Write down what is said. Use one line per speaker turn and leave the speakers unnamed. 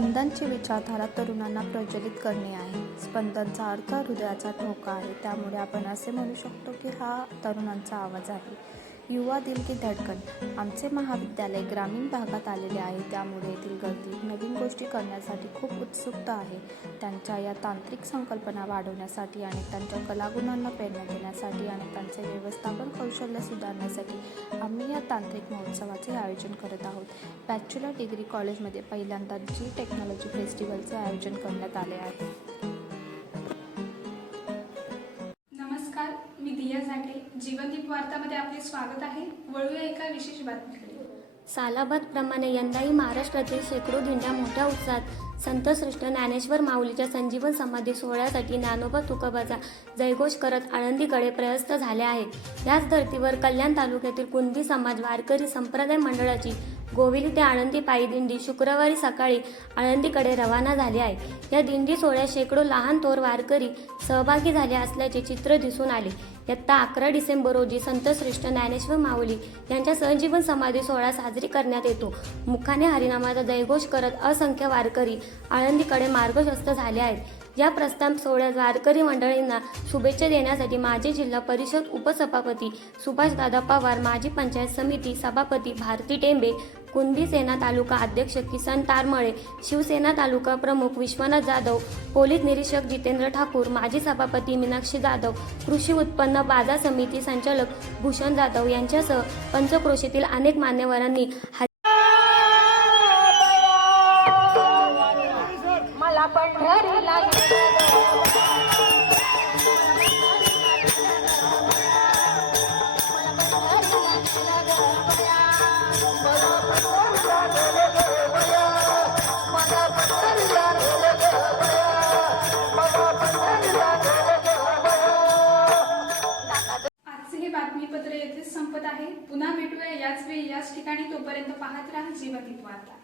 स्पंदनची विचारधारा तरुणांना प्रज्वलित करणे आहे. स्पंदनचा अर्थ हृदयाचा ठोका आहे. त्यामुळे आपण असे म्हणू शकतो की हा तरुणांचा आवाज आहे. युवा दिल की धडकन. आमचे महाविद्यालय ग्रामीण भागात आलेले आहे त्यामुळे येथील गर्दी नवीन गोष्टी करण्यासाठी खूप उत्सुकता आहे. त्यांच्या या तांत्रिक संकल्पना वाढवण्यासाठी आणि त्यांच्या कलागुणांना प्रेरणा देण्यासाठी आणि त्यांचे व्यवस्थापन कौशल्य सुधारण्यासाठी आम्ही या तांत्रिक महोत्सवाचे आयोजन करत आहोत. बॅचलर डिग्री कॉलेजमध्ये पहिल्यांदा जी टेक्नॉलॉजी फेस्टिवलचे आयोजन करण्यात आले आहे.
नमस्कार मी दिया जीवनदीप वार्तामध्ये आपले स्वागत आहे. वळूया एका विशेष बातमीकडे.
सालाबादप्रमाणे यंदाही महाराष्ट्रातील शेकडो दिंड्या मोठ्या उत्साहात संतश्रेष्ठ ज्ञानेश्वर माऊलीच्या संजीवन समाधी सोहळ्यासाठी ज्ञानोबा तुकोबाचा जयघोष करत आळंदीकडे प्रयस्त झाले आहेत. याच धर्तीवर कल्याण तालुक्यातील कुंदी समाज वारकरी संप्रदाय मंडळाची गोविली ते आळंदी पायी दिंडी शुक्रवारी सकाळी आळंदीकडे रवाना झाली आहे. या दिंडी सोहळ्यात शेकडो लहान थोर वारकरी सहभागी झाले असल्याचे चित्र दिसून आले. यत्ता अकरा डिसेंबर रोजी संतश्रेष्ठ ज्ञानेश्वर माऊली यांच्या सहजीवन समाधी सोहळा साजरी करण्यात येतो. मुखाने हरिनामाचा जयघोष करत असंख्य वारकरी आळंदीकडे मार्गशस्त झाले आहेत. या प्रस्ताव सोहळ्यात वारकरी मंडळींना शुभेच्छा देण्यासाठी माजी जिल्हा परिषद उपसभापती सुभाषदादा पवार माजी पंचायत समिती सभापती भारती टेंबे कुणबी सेना तालुका अध्यक्ष किसन तारमळे शिवसेना तालुका प्रमुख विश्वनाथ जाधव पोलीस निरीक्षक जितेंद्र ठाकूर माजी सभापती मीनाक्षी जाधव कृषी उत्पन्न बाजार समिती संचालक भूषण जाधव यांच्यासह पंचक्रोशीतील अनेक मान्यवरांनी हरि-
मला पंढरीला
बातमीपत्र येथेच संपत आहे. पुन्हा भेटूया याच वेळी याच ठिकाणी. तोपर्यंत पाहत राहा जीवनदीप वार्ता.